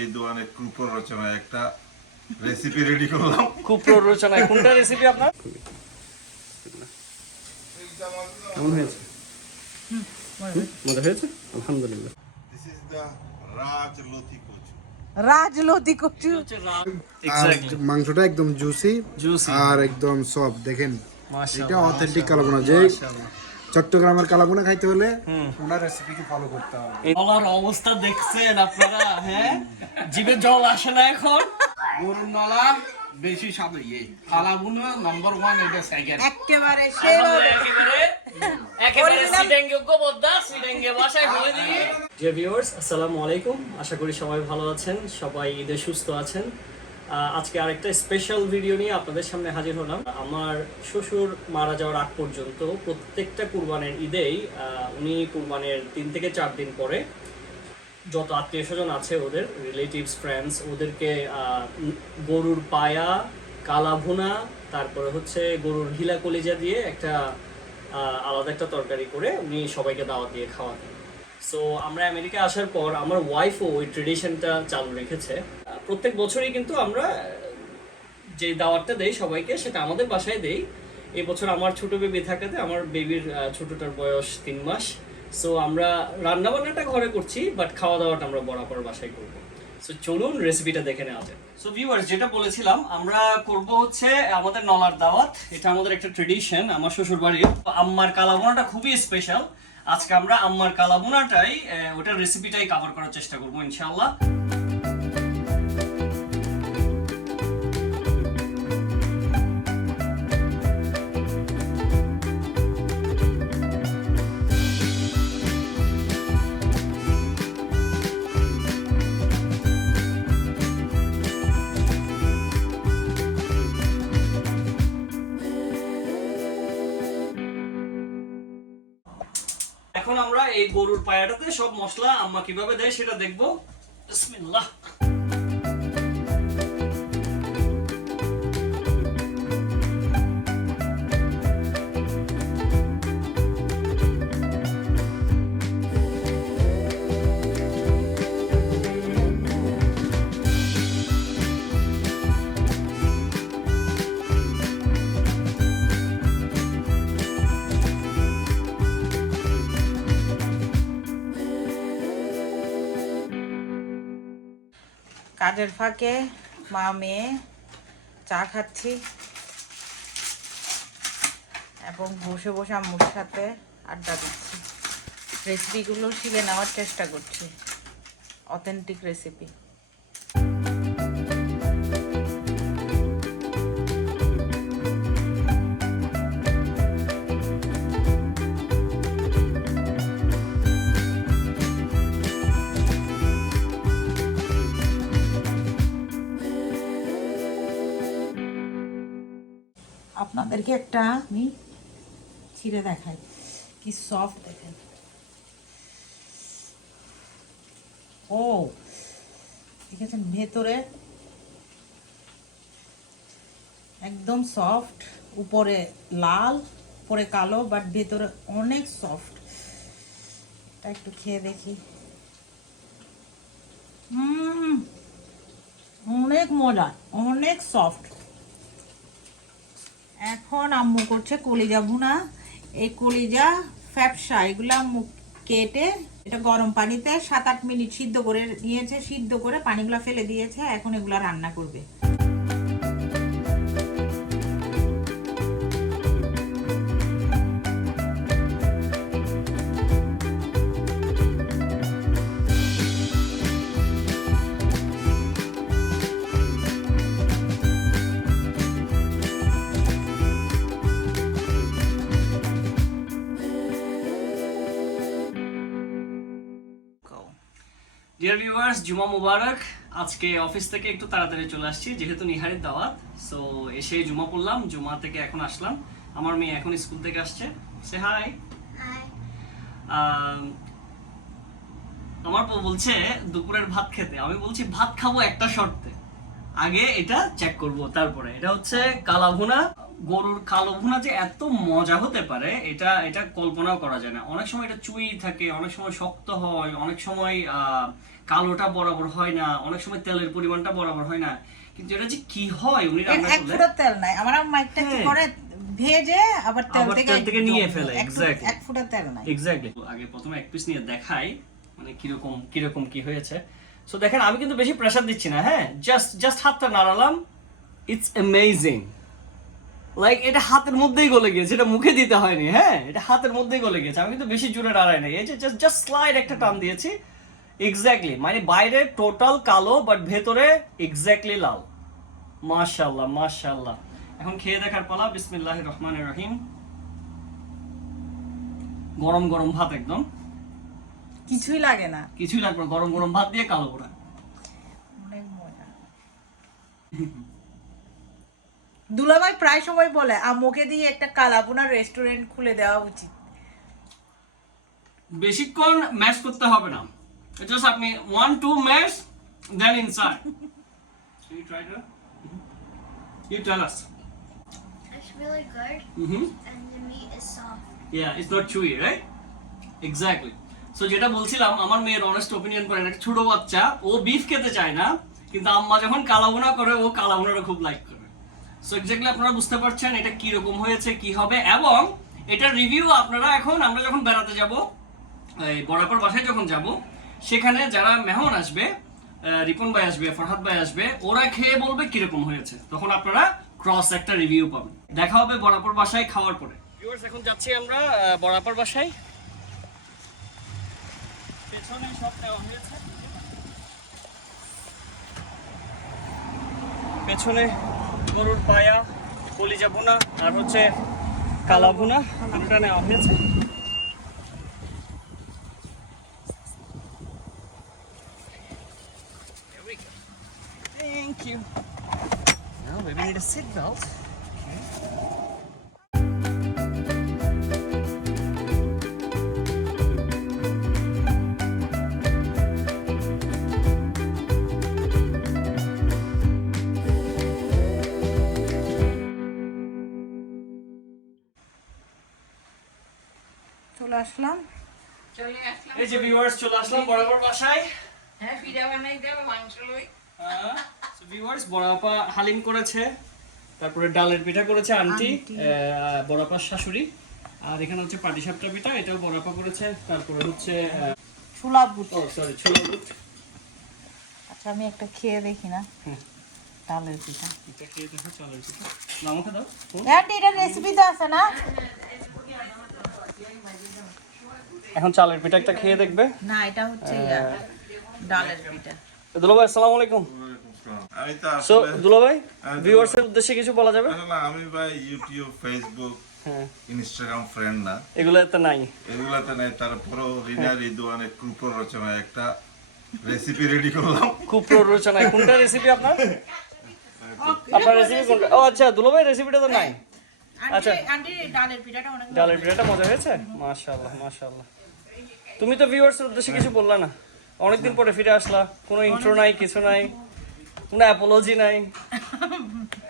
রিদওয়ানের খুব প্ররোচনায় একটা রেসিপি রেডি করলাম। খুব প্ররোচনায় কোনটা রেসিপি আপনার? কেমন হয়েছে? মজা হয়েছে? আলহামদুলিল্লাহ। দিস ইজ দ্য রাজলতি কচু। রাজলতি কচু। এক্স্যাক্টলি। মাংসটা একদম জুসি আর একদম সফট। দেখেন এটা অথেন্টিক কালাভুনা। যে চট্টগ্রামের কালাভুনা খাইতে হলে ওনার রেসিপিকে ফলো করতে হবে। গলার অবস্থা দেখছেন আপনারা? হ্যাঁ, জিভে জল আসে না এখন। গরুর নলা বেশি স্বাদ ইয়ে কালাভুনা নাম্বার 1 এটা সেকেন্ড একেবারে সেরা। একেবারে সিডেঙ্গে গোবদ্দা সিডেঙ্গে বাসায় বলে দিই। ডিয়ার ভিউয়ার্স, আসসালামু আলাইকুম। আশা করি সবাই ভালো আছেন, সবাই ঈদে সুস্থ আছেন। আজকে আরেকটা স্পেশাল ভিডিও নিয়ে আপনাদের সামনে হাজির হলাম। আমার শ্বশুর মারা যাওয়ার আগ পর্যন্ত প্রত্যেকটা কুরবানের ঈদেই উনি কুরবানের 3 থেকে 4 দিন পরে যত আত্মীয় স্বজন আছে ওদের রিলেটিভস ফ্রেন্ডস ওদেরকে গরুর পায়া, কালাভুনা, তারপরে হচ্ছে গরুর হিলা কলিজা দিয়ে একটা আলাদা একটা তরকারি করে উনি সবাইকে দাওয়াত দিয়ে খাওয়াতেন। সো আমরা আমেরিকা আসার পর আমার ওয়াইফও ওই ট্রেডিশনটা চালু রেখেছে। প্রত্যেক বছরই কিন্তু আমরা যে দাওয়াতটা দেই সবাইকে সেটা আমাদের বাসায় দেই। এই বছর আমার ছোট বেবি থাকাতে আমার বেবির ছোটটার বয়স 3 মাস। সো আমরা রান্না বান্নাটা ঘরে করছি, বাট খাওয়া দাওয়াটা আমরা বরাবর বাসায় করবো। সো চলুন রেসিপিটা দেখে নেওয়া যায়। সো ভিউয়ার্স, যেটা বলেছিলাম আমরা করব হচ্ছে আমাদের নলার দাওয়াত। এটা আমাদের একটা ট্রেডিশন আমার শ্বশুর বাড়ির। আম্মার কালাভুনাটা খুবই স্পেশাল। আজকে আমরা আম্মার কালাভুনাটাই ওটার রেসিপিটাই কভার করার চেষ্টা করবো ইনশাআল্লাহ। এখন আমরা এই গরুর পায়াটাতে সব মশলা আম্মা কিভাবে দেয় সেটা দেখবো। বিসমিল্লাহ। কাজের ফাঁকে মা মেয়ে চা খাচ্ছি এবং বসে বসে আম্মুর সাথে আড্ডা দিচ্ছি। রেসিপিগুলো শিখে নেওয়ার চেষ্টা করছি, অথেন্টিক রেসিপি। আপনাদেরকে একটা আমি ছিঁড়ে দেখাই, কি সফট দেখেন। ও দেখেছেন, ভেতরে একদম সফট, উপরে লাল, উপরে কালো, বাট ভেতরে অনেক সফট। এটা একটু খেয়ে দেখি। অনেক মজা, অনেক সফট। এখন আম্মু করছে কলিজা ভুনা। এই কলিজা, ফ্যাপসা, এগুলো আম্মু কেটে এটা গরম পানিতে 7-8 মিনিট সিদ্ধ করে নিয়েছে। সিদ্ধ করে পানিগুলো ফেলে দিয়েছে। এখন এগুলা রান্না করবে। ডিয়ার ভিউয়ার্স, জুমা মুবারক। আজকে অফিস থেকে একটু তাড়াতাড়ি চলে আসছি যেহেতু নিহারির দাওয়াত। সো এসে জুমা পড়লাম, জুমা থেকে এখন আসলাম। আমার মেয়ে এখন স্কুল থেকে আসছে। সে হাই। আমার বউ বলছে দুপুরের ভাত খেতে। আমি বলছি ভাত খাবো একটা শর্তে, আগে এটা চেক করব। তারপরে এটা হচ্ছে কালাভুনা, গরুর কালো ভুনা যে এত মজা হতে পারে এটা এটা কল্পনাও করা যায় না। অনেক সময় এটা চুই থাকে, অনেক সময় শক্ত হয়, অনেক সময় কালোটা বরাবর হয় না, অনেক সময় তেলের পরিমাণটা বরাবর হয় না, কিন্তু এটা যে কি হয় উনি রান্না এক করলে ফুটা তেল নাই, আমার মাইকটা কি করে ভেজে আবার তেল থেকে নিয়ে ফেলে। এক্স্যাক্টলি, এক ফুটা তেল নাই। এক্স্যাক্টলি। আগে প্রথমে এক পিস নিয়ে দেখাই মানে কিরকম কি হয়েছে। সো দেখেন আমি কিন্তু বেশি প্রেসার দিচ্ছি না, হ্যাঁ, জাস্ট হাতটা নাড়ালাম, ইটস অ্যামেজিং। লাইক এটা হাতের মধ্যেই গলে গেছে, এটা মুখে দিতে হয়নি, হ্যাঁ, এটা হাতের মধ্যেই গলে গেছে। আমি কিন্তু বেশি জোরে নাড়াই নাই, এই যে জাস্ট স্লাইড একটা টান দিয়েছি। এক্স্যাক্টলি, মানে বাইরে টোটাল কালো বাট ভেতরে এক্স্যাক্টলি লাল। মাশাআল্লাহ মাশাআল্লাহ। এখন খেয়ে দেখার পালা। বিসমিল্লাহির রহমানির রহিম। গরম গরম ভাত, একদম কিছুই লাগে না, কিছুই লাগবে না, গরম গরম ভাত দিয়ে কালো ভুনা। অনেক মজা। দুলাভাই প্রায় সময় বলে আম্মুকে দিয়ে একটা কালাভুনা রেস্টুরেন্ট খুলে দেওয়া উচিত। বেশিক্ষণ ম্যাশ করতে হবে না, জাস্ট আপনি 1-2 mash then inside. You try to? You tell us. It's really good, and the meat is soft. Yeah, it's not chewy, right? Exactly. So যেটা বলছিলাম, আমার মেয়ের অনেস্ট অপিনিয়ন করেন, একটা ছোট বাচ্চা ও বিফ খেতে চায় না, কিন্তু আম্মা যখন কালাভুনা করে ও কালাভুনাটা খুব লাইক করে। সো এক্স্যাক্টলি আপনারা বুঝতে পারছেন এটা কি রকম হয়েছে, কি হবে, এবং এটার রিভিউ আপনারা এখন আমরা যখন বেড়াতে যাব, এই বড়াপার বাসায় যখন যাব, সেখানে যারা মেহমান আসবে, রিপন ভাই আসবে, ফরহাদ ভাই আসবে, ওরা খেয়ে বলবে কিরকম হয়েছে, তখন আপনারা ক্রস একটা রিভিউ পাবেন। দেখা হবে বড়াপার বাসায় খাওয়ার পরে। ভিউয়ার্স, এখন যাচ্ছি আমরা বড়াপার বাসায়। পেছনে সব দেওয়া হয়েছে, পেছনে গরুর পায়া, কলিজা ভুনা আর হচ্ছে কালা ভুনা দুটোটা নেওয়া হয়েছে। Thank you. Now we need a seat belt. চলে আসলাম। এই যে ভিউয়ার্স, চলে আসলাম বরাবর বাসায়। হ্যাঁ, পিঠা বানাই দেব, মাংস লই। সো ভিউয়ার্স, বড়াপা হালিম করেছে, তারপরে ডালের পিঠা করেছে আন্টি, বড়াপার শাশুড়ি, আর এখানে হচ্ছে পাটিসাপটা পিঠা, এটাও বড়াপা করেছে, তারপরে হচ্ছে ছোলা বুট। সরি ছোলা বুট। আচ্ছা, আমি একটা খেয়ে দেখি না ডালের পিঠা। এটা খেয়ে দেখো, চালের পিঠা না আমাকে দাও। আন্টি, এটা রেসিপি তো আছে না? এখন চালের পিঠা একটা খেয়ে দেখবে। না, এটা হচ্ছে ডালের পিঠা। দুলাভাই আসসালামু আলাইকুম। আমি তো সো আসলে দুলাভাই, ভিউয়ার্সের উদ্দেশ্যে কিছু বলা যাবে? আসলে আমি ভাই ইউটিউব, ফেসবুক, ইনস্টাগ্রাম ফ্রেন্ড না, এগুলোতে নাই, এগুলাতে নাই। তারপরেও রিনা রিদওয়ানের কুপ্ররচনায় একটা রেসিপি রেডি করলাম। খুব প্ররোচনায়। কোনটা রেসিপি আপনার? আপনার রেসিপি কোনটা? ও আচ্ছা, দুলাভাই রেসিপিটা তো নাই। আচ্ছা, আন্টি ডালের পিঠাটা অনেক ডালের পিঠাটা মজা হয়েছে, মাশাআল্লাহ মাশাআল্লাহ। তুমি তো ভিউয়ার্সের উদ্দেশ্যে কিছু বললা না, অনেকদিন পরে ফিরে আসলা, কোনো ইন্ট্রো নাই, কিছু নাই, কোনো অ্যাপোলজি নাই।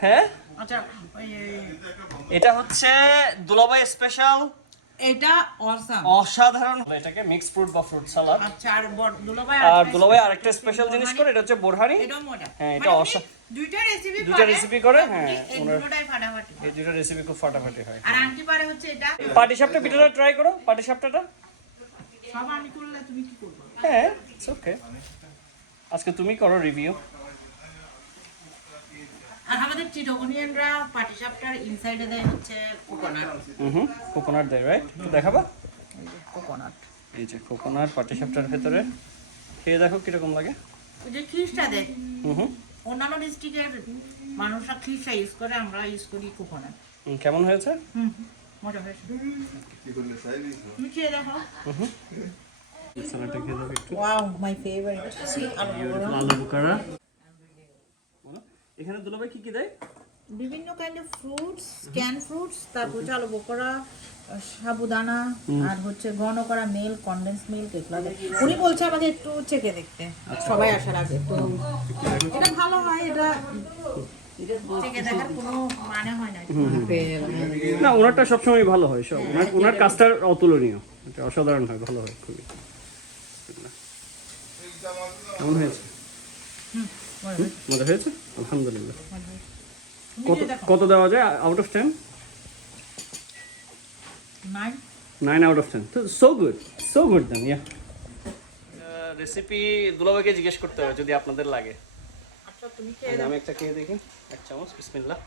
হ্যাঁ, আচ্ছা, এটা হচ্ছে দুলাভাই স্পেশাল, এটা অসাম, অসাধারণ। এটাকে মিক্স ফ্রুট বা ফ্রুট সালাদ। আচ্ছা, আর দুলাভাই আর দুলাভাই আরেকটা স্পেশাল জিনিস করে, এটা হচ্ছে বোরহানি। এটাও মজা। হ্যাঁ, এটা দুইটা দুইটা রেসিপি করে। হ্যাঁ, এই দুটোটাই ফাটাফাটি। এই দুটো রেসিপি খুব ফাটাফাটি হয়। আর আন্টি পারে হচ্ছে এটা। পাটিসাপটা পিঠাটা ট্রাই করো, পাটিসাপটাটা। সব আন্টি করলে তুমি কি করবে? হ্যাঁ, ইটস ওকে, আজকে তুমি করো রিভিউ। আর আমাদের চিরগনিয়ানরা পাটিসাপটার ইনসাইডে দেয় হচ্ছে কোকোনাট। কোকোনাট দেয়, রাইট? একটু দেখাবা। কোকোনাট, এই যে কোকোনাট পাটিসাপটার ভেতরে, খেয়ে দেখো কিরকম লাগে। ওই যে খিসটা দেয়, অন্যান্য ডিস্ট্রিক্টের মানুষরা খিসা ইউজ করে, আমরা ইউজ করি কোকোনাট। কেমন হয়েছে? মজা হয়েছে। তুমি খেয়ে দেখো। সালাডটা খেয়ে দেখো একটু। Wow, my favourite. সি আলু বুকারা। এখানে দুলাভাই কি কি দেয়? বিভিন্ন kind of fruits, can fruits, তারপর হচ্ছে আলু বোকরা, সাবুদানা, আর হচ্ছে ঘন করা মিল্ক, কনডেন্স মিল্ক, এগুলো দেয়। উনি বলছে আমাকে একটু চেখে দেখতে সবাই আসার আগে। তো এটা ভালো হয়, এটা চেখে দেখার কোনো মানে হয় না। না ওনারটা সবসময় ভালো হয়, সব ওনার কাজটা অতুলনীয়, এটা অসাধারণ হয়, ভালো হয় খুবই। কেমন হয়েছে? মজা হয়েছে? আলহামদুলিল্লাহ। কত দেওয়া যায় out of 10? 9 out of 10. So good. So good then, yeah. Recipe দুলাভাইকে জিজ্ঞেস করতে হবে যদি আপনাদের লাগে। আচ্ছা তুমি খেয়ে আমি একটা খেয়ে দেখি, এক চামচ, বিসমিল্লাহ।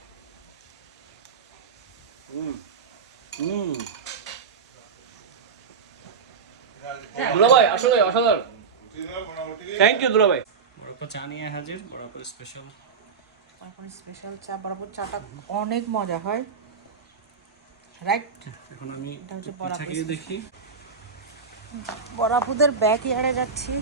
দুলাভাই আসলে অসাধারণ। থ্যাংক ইউ দুলাভাই। বড় চা নিয়ে হাজির, বড় স্পেশাল। স্পেশাল চা, বরাবর চাটা অনেক মজা হয়, রাইট? এখন আমি এটা হচ্ছে পিঠা খেয়ে দেখি। বরাবুদের ব্যাক ইয়ার্ডে যাচ্ছি।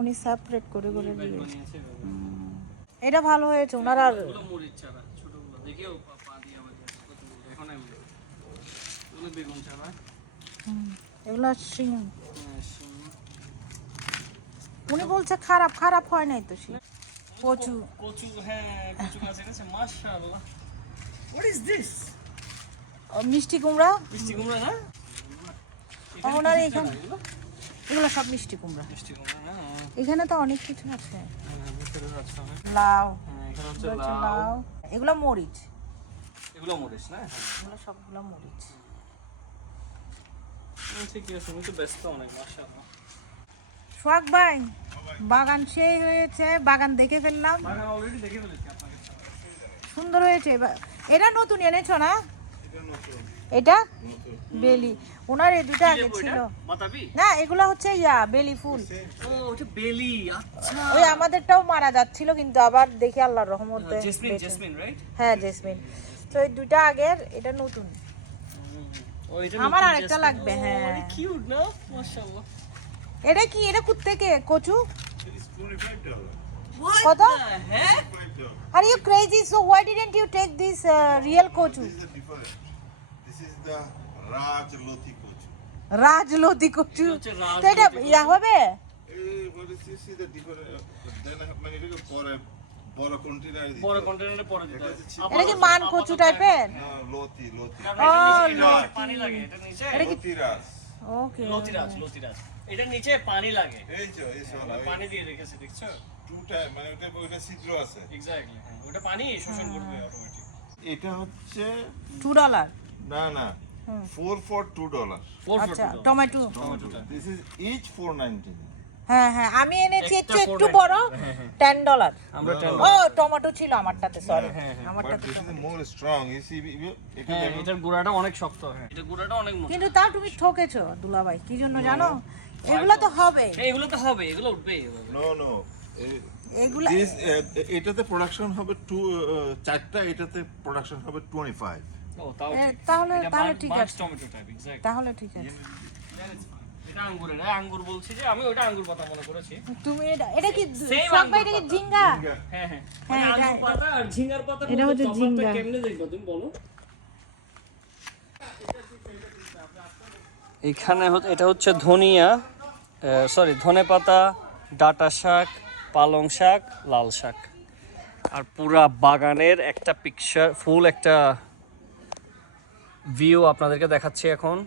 উনি সেপারেট করে করে দিয়েছে। এটা ভালো হয়েছে ওনার। আর মরিচ চারা ছোটগুলো দেখেও পা দিয়ে আমাদের এখন আমি বেগুন চারা, এগুলো শিং। উনি বলছে খারাপ খারাপ হয় নাই তো। কচু কচু, হ্যাঁ কচু গাছ এনেছে, মাশাআল্লাহ। What is this? মিষ্টি কুমড়া। মিষ্টি কুমড়া না? ওনার এখানে এগুলো সব মিষ্টি কুমড়া। মিষ্টি কুমড়া না? এখানে তো অনেক কিছু আছে। ভিতরে আছে লাউ, হ্যাঁ, এখানে হচ্ছে এগুলো হচ্ছে লাউ। লাউ, এগুলো মরিচ, এগুলো মরিচ না? এগুলো সবগুলো মরিচ। ঠিক আছে, তুমি তো ব্যস্ত অনেক, মাশাআল্লাহ। সোহাগ ভাই, বাগান সেই হয়েছে, বাগান দেখে ফেললাম। বাগান অলরেডি দেখে ফেলেছি আপনাকে। সুন্দর হয়েছে। এটা নতুন এনেছো না? এটা বেলি। ওনার এই দুটো আগে ছিল বাতাবি না, এগুলো হচ্ছে বেলি ফুল। ও ওটা বেলি, আচ্ছা। ওই আমাদেরটাও মারা যাচ্ছিল, কিন্তু আবার দেখি আল্লাহর রহমতে জেসমিন, বেঁচে। Jasmine right? হ্যাঁ জেসমিন। তো এই দুটো আগের, এটা নতুন। ও এটা আমার আরেকটা লাগবে। হ্যাঁ কিউট না? মাশাআল্লাহ। এটা কি? এটা কোত্থেকে কচু? $25. কত? হ্যাঁ Are you crazy? So why didn't you take this real kochu? This is the different. This is the Rajloti kochu. রাজলতি কচু। হচ্ছে রাজলতি তো এটা ইয়া হবে? What is this? Is the different? Then I have many little বড় container দিতে বড় হবে। কন্টেনারে পরে দিতে হবে। এটা কি মান কচু টাইপের? না, লতি। পানি লাগে এটা নিচে। লতি রাস। ওকে। লতিরাজ। এটা নিচে পানি লাগে। এই যে এই সোনা পানি দিয়ে রেখেছে, দেখছো? 2 টাইম মানে ওটা ছিদ্র আছে। এক্স্যাক্টলি, ওটা পানি শোষণ করবে অটোমেটিক। এটা হচ্ছে $2। না 4 for $2. আচ্ছা টমেটো। This is each $4.99. হ্যাঁ হ্যাঁ, আমি এনেছি একটু বড়, $10। আমরা ও টমেটো ছিল আমারটাতে, সরি But আমারটাতে। this is more strong. You see, হ্যাঁ, এটার গুঁড়াটা অনেক শক্ত। হ্যাঁ, এটা গুঁড়াটা অনেক মোটা। কিন্তু তাও তুমি ঠকেছো দুলাভাই, কি জন্য জানো? এগুলো তো হবে, এগুলো তো হবে, এগুলো উঠবে এভাবে। no. এগুলা This এটাতে প্রোডাকশন হবে 4টা, এটাতে প্রোডাকশন হবে 25. ও তাও ঠিক। তাহলে এটা ঠিক মাছ আছে, টমেটো টাইপ, এক্স্যাক্টলি। তাহলে ঠিক আছে। এটা আঙ্গুরের, আঙ্গুর বলছি যে আমি ওটা আঙ্গুর পাতা মনে করেছি। তুমি এটা কি Same সব ভাই, এটা কি ঝিঙ্গা? হ্যাঁ হ্যাঁ, আঙ্গুর পাতা আর ঝিঙ্গার পাতা, এটা হচ্ছে ঝিঙ্গা। কেমনে দেখবো তুমি বলো? এখানে এটা হচ্ছে ধনিয়া, ধনেপাতা, ডাঁটা শাক, পালং শাক, লাল শাক, আর পুরা বাগানের একটা পিকচার, ফুল একটা ভিউ আপনাদেরকে দেখাচ্ছি এখন।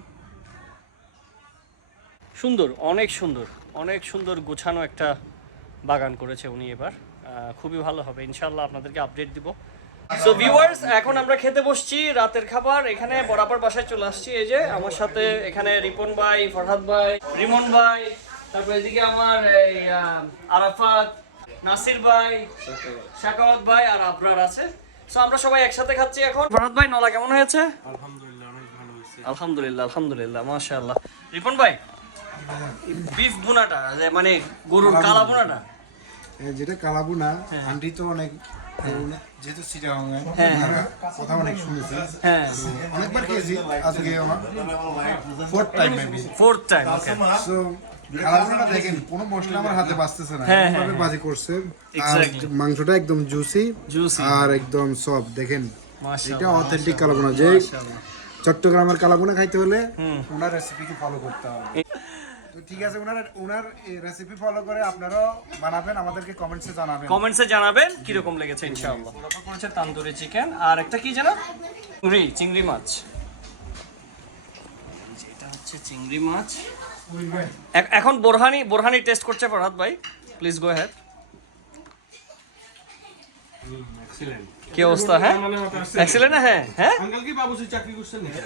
সুন্দর, অনেক সুন্দর গোছানো একটা বাগান করেছে উনি এবার। খুবই ভালো হবে ইনশাল্লাহ, আপনাদেরকে আপডেট দিব। সো ভিউয়ার্স, এখন আমরা খেতে বসছি রাতের খাবার। এখানে বরাবর বাসায় চলে আসছি। এই যে আমার সাথে এখানে রিপন ভাই, ফরহাদ ভাই, রিমন ভাই, তারপর এদিকে আমার এই আরাফাত, নাসির ভাই, শাকাওয়াত ভাই আর আবরার আছে। সো আমরা সবাই একসাথে খাচ্ছি এখন। ফরহাদ ভাই, নলা কেমন হয়েছে? আলহামদুলিল্লাহ অনেক ভালো হয়েছে। আলহামদুলিল্লাহ মাশাআল্লাহ। রিপন ভাই, বিফ বুনাটা মানে গরুর কালা বুনাটা, যেটা কালাবুনা আন্টি তো অনেক, যেহেতু চিটাগাং কথা অনেক শুনেছি, হ্যাঁ অনেকবার খেয়েছি, আজকে আমার 4th time maybe. 4th time. Okay, so কালাবুনাটা দেখেন, কোনো মশলা আমার হাতে বাজতেছে না, হ্যাঁ, এভাবে বাজি করছে। আর Exactly. মাংসটা একদম জুসি Juicy. আর একদম সফট। দেখেন মাশাআল্লাহ, এটা অথেন্টিক কালাবুনা। যে চট্টগ্রামের কালাভুনা খাইতে হলে ওনার রেসিপিকে ফলো করতে হবে। তো ঠিক আছে, ওনার রেসিপি ফলো করে আপনারাও বানাবেন, আমাদেরকে কমেন্টসে জানাবেন কিরকম লেগেছে ইনশাআল্লাহ। ওরা করেছে তান্দুরি চিকেন আর একটা কি জানো, চিংড়ি মাছ। এটা হচ্ছে চিংড়ি মাছ। এখন বোরহানি টেস্ট করছে ফরহাদ ভাই, প্লিজ গো হেড। কি অবস্থা? হ্যাঁ এক্সিলেন্ট না? হ্যাঁ হ্যাঁ আঙ্কেল কি বাবুসি চাকরি করছেন নাকি?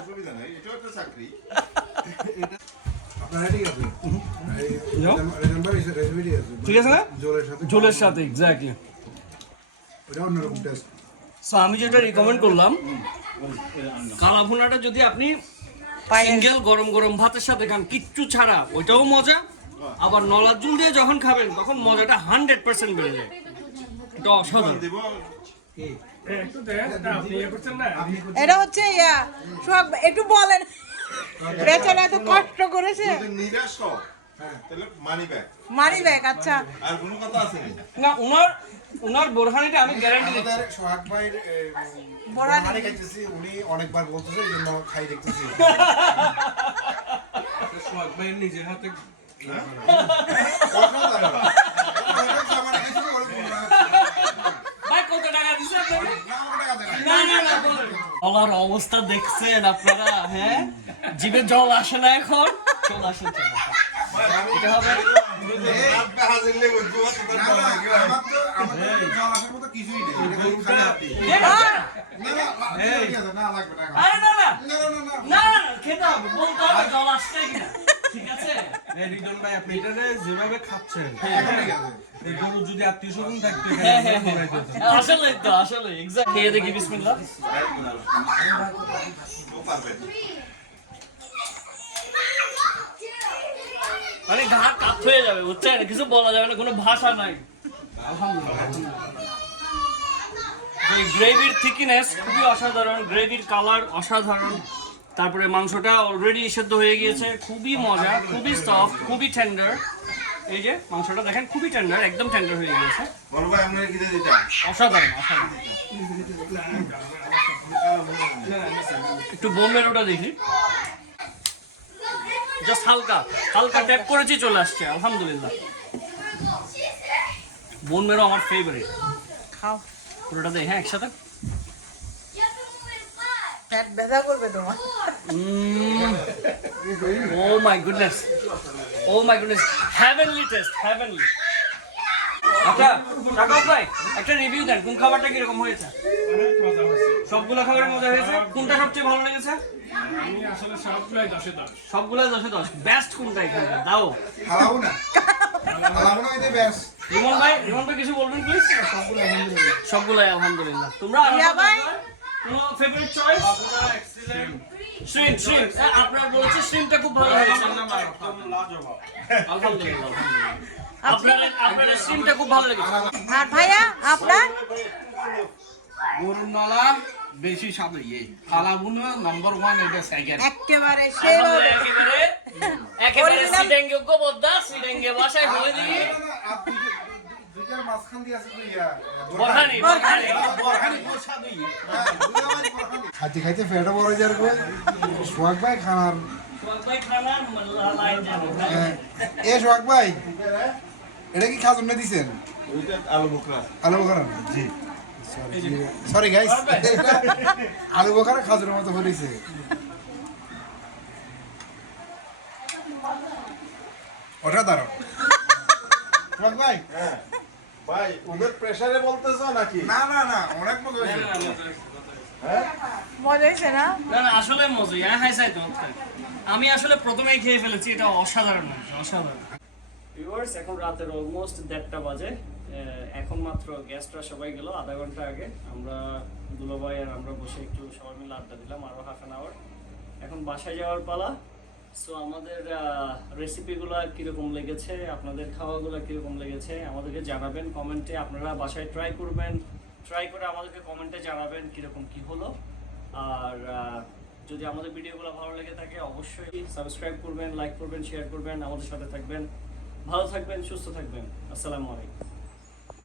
অসুবিধা নাই, এটাও একটা চাকরি। আপনারা ঠিক আছে? ঠিক আছে না? ঝোলের সাথে এক্স্যাক্টলি। ওটা অন্যরকম টেস্ট। সো আমি যেটা রিকমেন্ড করলাম, কালাভুনাটা যদি আপনি সিঙ্গেল গরম গরম ভাতের সাথে খান কিচ্ছু ছাড়া, ওইটাও মজা। আবার নলার জল দিয়ে যখন খাবেন তখন মজাটা 100% বেড়ে যায়। এটা অসাধারণ। এটা হচ্ছে সব একটু বলেন, বেচারা এত কষ্ট করেছে। নিরাশ হও, তাহলে মানি ব্যাগ। আচ্ছা, আর কোনো কথা আছে না, উনার বোরহানিটা আমি গ্যারান্টি দিচ্ছি। আমাদের সোহাগ ভাইয়ের বোরহানি খাইতেছি, উনি অনেকবার বলতেছে, এই জন্য খাই দেখতেছি। সোহাগ ভাইয়ের নিজের হাতে ভাই কত টাকা দিছে আপনাকে? না না না, গলার অবস্থা দেখছেন আপনারা? হ্যাঁ, জিভে জল আসে না এখন? চল আসেন, এটা হবে আরে না না না, খেতে হবে, বলতে হবে জল আসছে কিনা। ঠিক আছে রিদন ভাই, আপনি এটা যেভাবে খাচ্ছেন, এই গরু যদি আত্মীয় স্বজন থাকতো আসলে এক্সাক্ট। খেয়ে দেখি, বিসমিল্লাহ। মানে গা কাপ হয়ে যাবে, বুঝছেন? কিছু বলা যাবে না, কোনো ভাষা নাই। গ্রেভির থিকনেস খুবই অসাধারণ, গ্রেভির কালার অসাধারণ। তারপরে মাংসটা অলরেডি সেদ্ধ হয়ে গিয়েছে, খুবই মজা, খুবই সফট, খুবই টেন্ডার। এই যে মাংসটা দেখেন, খুবই টেন্ডার, একদম টেন্ডার হয়ে গিয়েছে। বলো ভাই, আমরা কি দিতাম? অসাধারণ অসাধারণ। একটু বোমেরোটা দেখি, জাস্ট হালকা হালকা ট্যাপ করেছি, চলে আসছে, আলহামদুলিল্লাহ। বোন মেরো আমার ফেভারিট। খাও, পুরোটা দেখ। হ্যাঁ, একসাথে। পেট ব্যথা করবে তোমার। Oh my goodness, oh my goodness, heavenly taste, heavenly. আচ্ছা শাকাব ভাই, একটা রিভিউ দেন, কোন খাবারটা কিরকম হয়েছে? সবগুলো খাবারের মজা হয়েছে, কোনটা সবচেয়ে ভালো লেগেছে? আমি আসলে সবগুলাই 10-এ 10। সবগুলাই 10-এ 10। বেস্ট কোনটা এখানে দাও? খালাভুনা হইতে বেশ। রিমন ভাই কিছু বলবেন প্লিজ? সবগুলাই আলহামদুলিল্লাহ। তোমরা রিয়া ভাই? কোনো ফেভারিট চয়েস? শ্রিম্প আপনার বলেছে শ্রিম্পটা খুব ভালো হয়েছে। আলহামদুলিল্লাহ, আপনার শ্রিম্পটা খুব ভালো লেগেছে। আর ভাইয়া আপনার? গরুর নলা বেশি স্বাদ ইয়ে, কালাভুনা নাম্বার 1, এটা সেকেন্ড। একেবারে সেই একেবারে সিডেঙ্গিয়োগ্য বদ্দা, সিডেঙ্গে ভাষায় বলে দিই দুইটার মাঝখান দিয়ে আছে তো ইয়া বোরহানি। খাইতে খাইতে ফেটে বড় যার কই সোহাগ ভাই খানার। এ সোহাগ ভাই, এটা কি খাজুর না দিছেন? আলু বোখরা। আলু বোখারা? জি সরি গাইস, আলু বোখারা খাজুরের মতো হয়েছে। ওটা দাঁড়াও সোহাগ ভাই। ভাই, ওদের প্রেসারে বলতেছো নাকি? না না না, অনেক মজা হয়েছে। মজা হয়েছে না? না না, আসলে মজা। আমি আসলে প্রথমেই খেয়ে ফেলেছি, এটা অসাধারণ, অসাধারণ। ভিউয়ার্স, এখন রাতের অলমোস্ট 1:30 বাজে। এখন মাত্র গেস্টরা সবাই গেল, আধা ঘন্টা আগে। আমরা দুলাভাই আর আমরা বসে একটু সবাই মিলে আড্ডা দিলাম, আরো হাফ অ্যান আওয়ার। এখন বাসায় যাওয়ার পালা। সো আমাদের রেসিপিগুলো কীরকম লেগেছে, আপনাদের খাওয়াগুলো কীরকম লেগেছে আমাদেরকে জানাবেন কমেন্টে। আপনারা বাসায় ট্রাই করবেন, ট্রাই করে আমাদেরকে কমেন্টে জানাবেন কীরকম কী হলো। আর যদি আমাদের ভিডিওগুলো ভালো লেগে থাকে অবশ্যই সাবস্ক্রাইব করবেন, লাইক করবেন, শেয়ার করবেন, আমাদের সাথে থাকবেন। ভালো থাকবেন, সুস্থ থাকবেন। আসসালামু আলাইকুম।